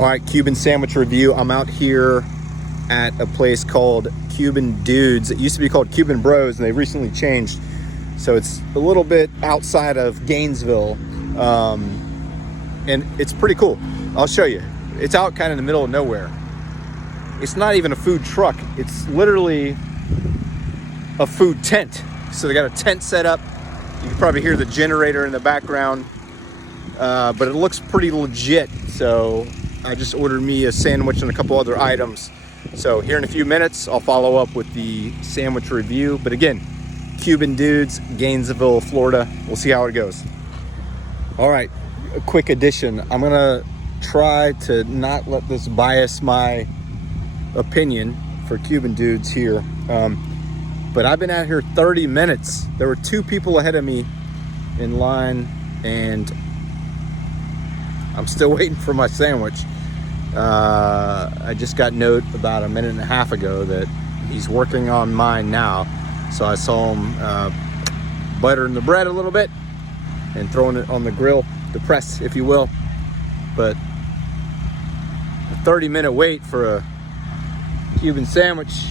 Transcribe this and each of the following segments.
All right, Cuban sandwich review. I'm out here at a place called Cuban Dudes. It used to be called Cuban Bros, and they recently changed. So it's a little bit outside of Gainesville, and it's pretty cool. I'll show you. It's out kind of in the middle of nowhere. It's not even a food truck. It's literally a food tent. So they got a tent set up. You can probably hear the generator in the background, but it looks pretty legit. So I just ordered me a sandwich and a couple other items. So here in a few minutes, I'll follow up with the sandwich review. But again, Cuban Dudes, Gainesville, Florida. We'll see how it goes. All right, a quick addition. I'm gonna try to not let this bias my opinion for Cuban Dudes here. But I've been out here 30 minutes. There were 2 people ahead of me in line, and I'm still waiting for my sandwich. I just got note about a minute and a half ago that he's working on mine now. So I saw him buttering the bread a little bit and throwing it on the grill, the press, if you will. But a 30-minute wait for a Cuban sandwich.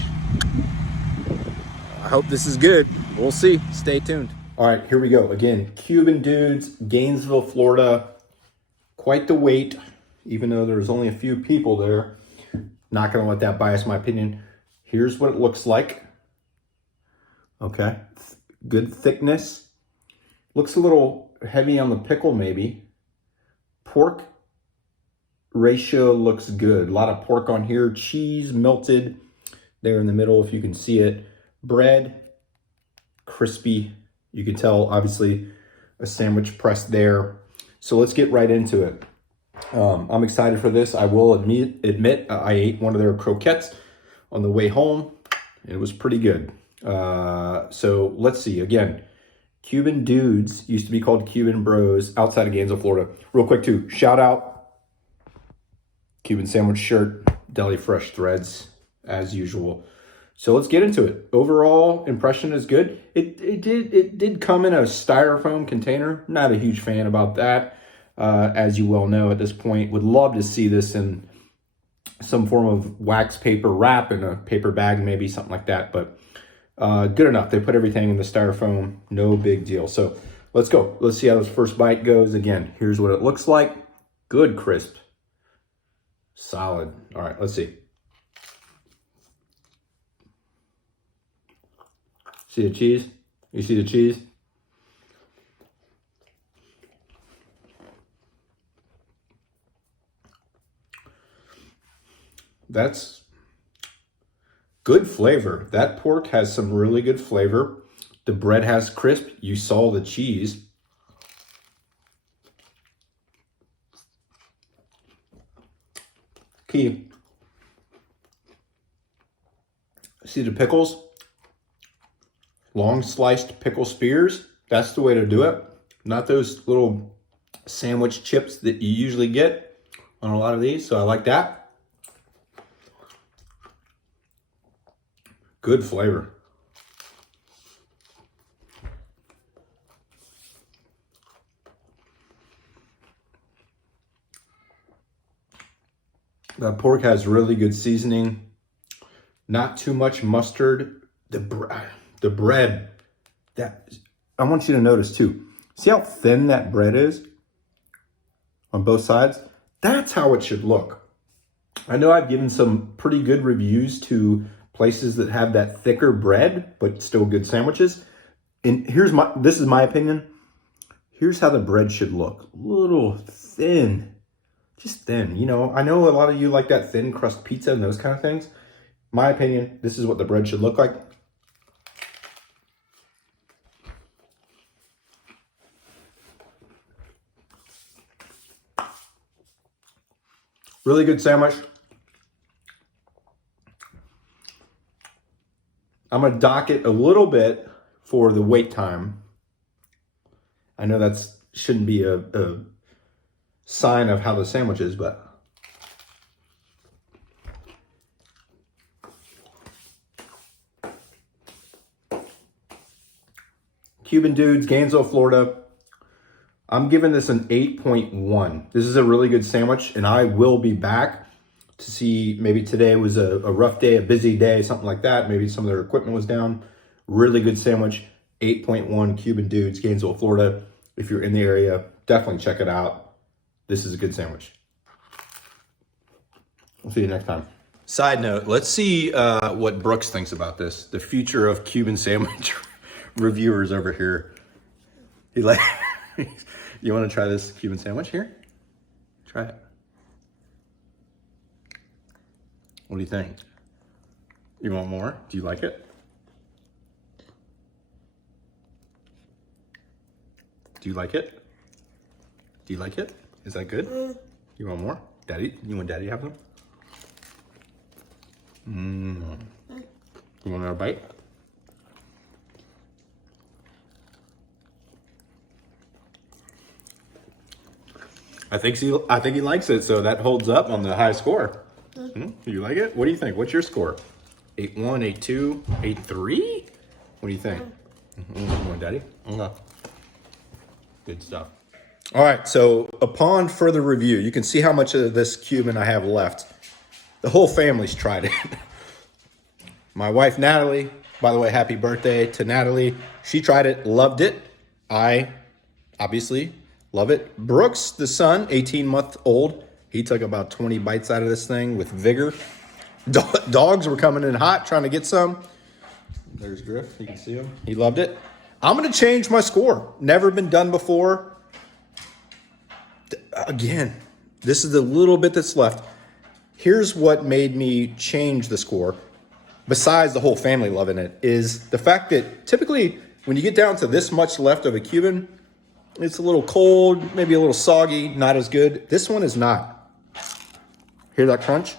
I hope this is good. We'll see. Stay tuned. All right, here we go. Again, Cuban Dudes, Gainesville, Florida. Quite the wait, even though there's only a few people there. Not gonna let that bias my opinion. Here's what it looks like. Okay, good thickness. Looks a little heavy on the pickle maybe. Pork ratio looks good. A lot of pork on here. Cheese melted there in the middle if you can see it. Bread, crispy. You can tell obviously a sandwich pressed there. So let's get right into it. I'm excited for this. I will admit I ate one of their croquettes on the way home, and it was pretty good. So let's see. Again, Cuban Dudes used to be called Cuban Bros outside of Gainesville, Florida. Real quick too, shout out Cuban sandwich shirt, deli fresh threads as usual. So let's get into it. Overall impression is good. It did come in a styrofoam container. Not a huge fan about that. As you well know at this point, would love to see this in some form of wax paper wrap in a paper bag, maybe something like that. But good enough. They put everything in the styrofoam. No big deal. So let's go. Let's see how this first bite goes. Again, here's what it looks like. Good crisp. Solid. All right, let's see. See the cheese? You see the cheese? That's good flavor. That pork has some really good flavor. The bread has crisp. You saw the cheese. Key. See the pickles? Long sliced pickle spears. That's the way to do it. Not those little sandwich chips that you usually get on a lot of these. So I like that. Good flavor. The pork has really good seasoning. Not too much mustard. The bread, that I want you to notice too. See how thin that bread is on both sides? That's how it should look. I know I've given some pretty good reviews to places that have that thicker bread, but still good sandwiches. And this is my opinion. Here's how the bread should look. A little thin, just thin. You know, I know a lot of you like that thin crust pizza and those kind of things. My opinion, this is what the bread should look like. Really good sandwich. I'm going to dock it a little bit for the wait time. I know that shouldn't be a sign of how the sandwich is, but Cuban Dudes, Gainesville, Florida. I'm giving this an 8.1. This is a really good sandwich, and I will be back to see, maybe today was a rough day, a busy day, something like that. Maybe some of their equipment was down. Really good sandwich. 8.1 Cuban Dudes, Gainesville, Florida. If you're in the area, definitely check it out. This is a good sandwich. We'll see you next time. Side note, let's see what Brooks thinks about this. The future of Cuban sandwich reviewers over here. He like, you want to try this Cuban sandwich here? Try it. What do you think? You want more? Do you like it? Do you like it? Do you like it? Is that good? You want more? Daddy? You want Daddy to have them? You want another bite? I think he likes it, so that holds up on the high score. You like it? What do you think? What's your score? 8-1, 8-2, 8-3? What do you think? You want Daddy? Okay. Good stuff. All right, so upon further review, you can see how much of this Cuban I have left. The whole family's tried it. My wife, Natalie, by the way, happy birthday to Natalie. She tried it, loved it. I obviously love it. Brooks, the son, 18-month-old, he took about 20 bites out of this thing with vigor. Dogs were coming in hot, trying to get some. There's Griff, you can see him. He loved it. I'm going to change my score. Never been done before. Again, this is the little bit that's left. Here's what made me change the score, besides the whole family loving it, is the fact that typically when you get down to this much left of a Cuban, it's a little cold, maybe a little soggy, not as good. This one is not. Hear that crunch?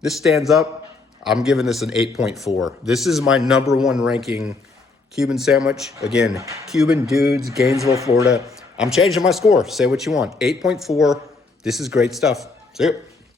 This stands up. I'm giving this an 8.4. This is my #1 ranking Cuban sandwich. Again, Cuban Dudes, Gainesville, Florida. I'm changing my score. Say what you want. 8.4. This is great stuff. See you.